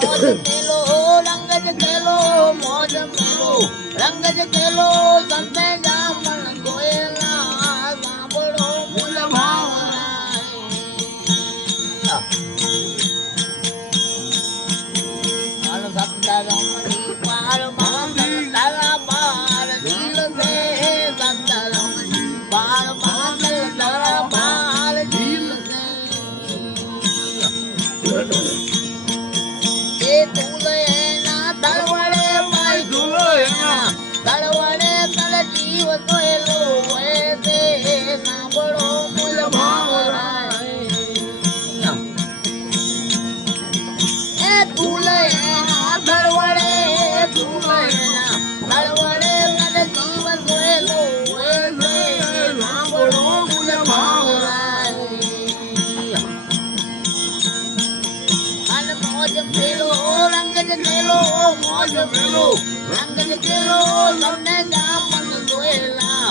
મોજ મેલો રંગ જ ખેલો મોજ મેલો રંગ જ ખેલો સંતે જામન ગોયલા સાંભળો મૂલ ભાવરાય અન સત્તા રમણી પાર માંગલ તારા પાર દિલ સે સત્તા રમણી પાર માંગલ તારા પાર દિલ સે એ તુલે ના તળવડે ભાઈ તુલે ના તળવડે તળ જીવ તોયલો હોય તે સાંભળો મૂલ ભાવરાય એ તુલે ના તળવડે તુલે ના તળવડે તળ જીવ તોયલો હોય તે સાંભળો મૂલ ભાવરાય અન મોજ મેલો રંગ જ ખેલો મોજ મેલો રંગ જ ખેલો તમને જામન જોયેલા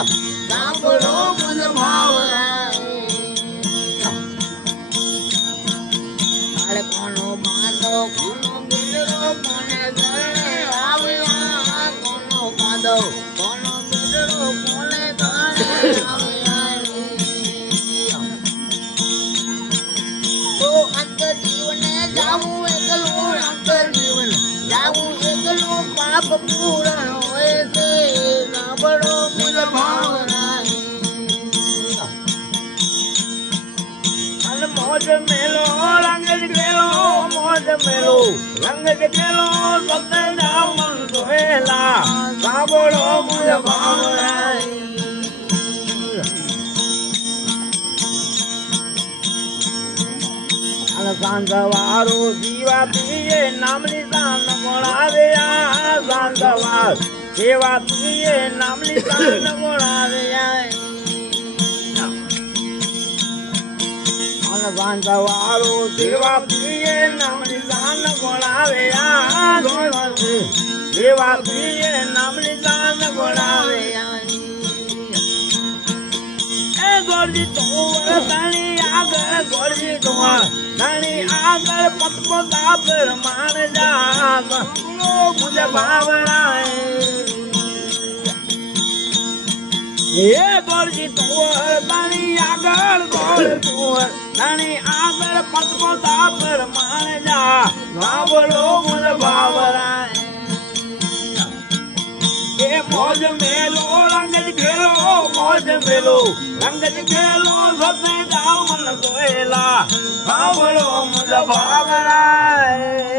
સાંભળો મૂલ ભાવરાય અરે કોનો બાંધો કોનો બેડરો કોને ઘરે આવ્યા કોનો બાંધો કોનો બેડરો કોને ઘરે આવ્યા તો અંતર જીવને જાવું એકલું અંતર જીવન જાવું એકલું પાપ પૂરણ હોય તે સાંભળો મૂલ ભાવરાય અન મોજ મેલો રંગ જ ખેલો મોજ મેલો રંગ જ ખેલો સત્ય જામન જોયેલા સાંભળો મૂલ ભાવરાય સાંધવારો જીવા પીએ નામની સાન મોળાવે સાંધવાર સેવા પીએ નામની સાન મોળાવે સાંધવારો સેવા પીએ નામની સાન મોળાવે સેવા પીએ નામની સાન મોળાવે એ ગોરજી તો તાણી આગળ ગોરજી તો તાણી આગળ પતપોતા પર માણ જા મુજે ભાવરાય એ ગોરજી તો તાણી આગળ ગોર તો તાણી આગળ પતપોતા પર માણ જા સાંભળો મુજે ભાવરાય એ મોજ મેલો રંગ જ ખેલો મોજ મેલો રંગ જ ખેલો સતે જામન ગોયેલા સાંભળો મૂલ ભાવરાય